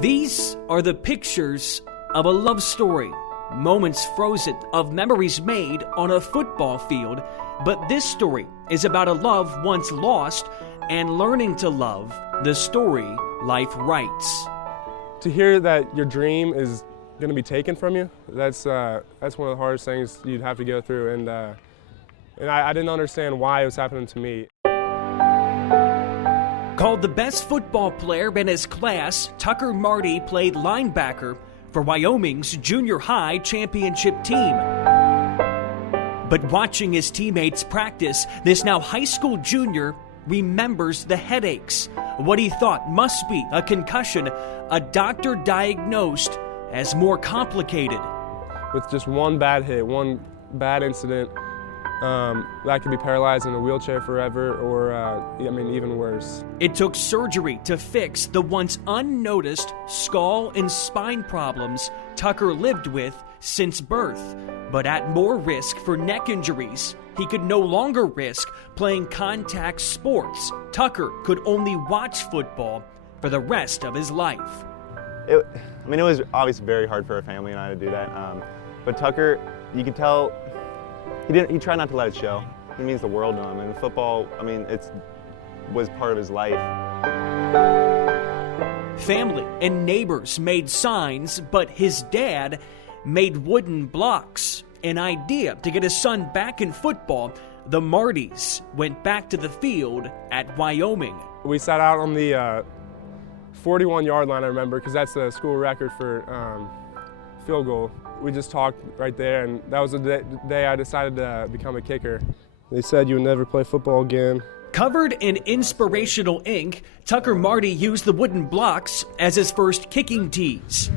These are the pictures of a love story, moments frozen of memories made on a football field. But this story is about a love once lost and learning to love, the story life writes. To hear that your dream is going to be taken from you, that's one of the hardest things you'd have to go through, and I didn't understand why it was happening to me. Called the best football player in his class, Tucker Marty played linebacker for Wyoming's junior high championship team. But watching his teammates practice, this now high school junior remembers the headaches, what he thought must be a concussion, a doctor diagnosed as more complicated. With just one bad hit, one bad incident, that could be paralyzed in a wheelchair forever, or even worse. It took surgery to fix the once unnoticed skull and spine problems Tucker lived with since birth, but at more risk for neck injuries. He could no longer risk playing contact sports. Tucker could only watch football for the rest of his life. It was obviously very hard for our family and I to do that, but Tucker, you could tell, he tried not to let it show. It means the world to him, and football, it was part of his life. Family and neighbors made signs, but his dad made wooden blocks. An idea to get his son back in football, the Martys went back to the field at Wyoming. We sat out on the 41-yard line, I remember, because that's the school record for field goal. We just talked right there, and that was the day I decided to become a kicker. They said you would never play football again. Covered in inspirational ink, Tucker Marty used the wooden blocks as his first kicking tees.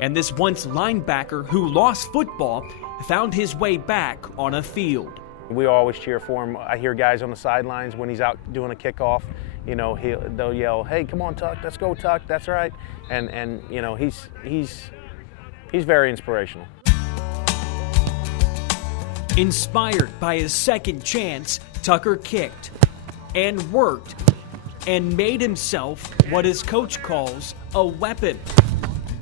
And this once linebacker who lost football found his way back on a field. We always cheer for him. I hear guys on the sidelines when he's out doing a kickoff, they'll yell, "Hey, come on, Tuck, let's go, Tuck, that's right." And he's very inspirational. Inspired by his second chance, Tucker kicked and worked and made himself what his coach calls a weapon.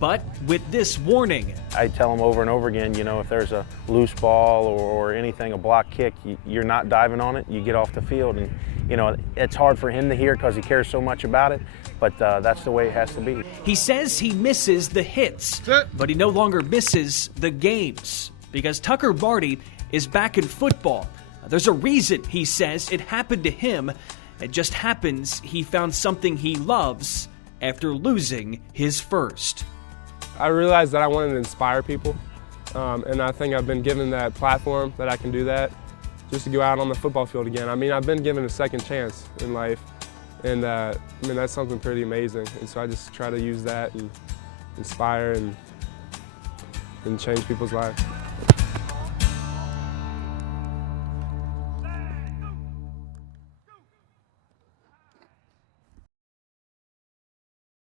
But with this warning. I tell him over and over again, if there's a loose ball or anything, a block kick, you're not diving on it, you get off the field. And, it's hard for him to hear because he cares so much about it, but that's the way it has to be. He says he misses the hits, but he no longer misses the games because Tucker Marty is back in football. There's a reason, he says, it happened to him. It just happens he found something he loves after losing his first. I realized that I wanted to inspire people, and I think I've been given that platform that I can do that, just to go out on the football field again. I've been given a second chance in life, and that's something pretty amazing. And so I just try to use that and inspire and change people's lives.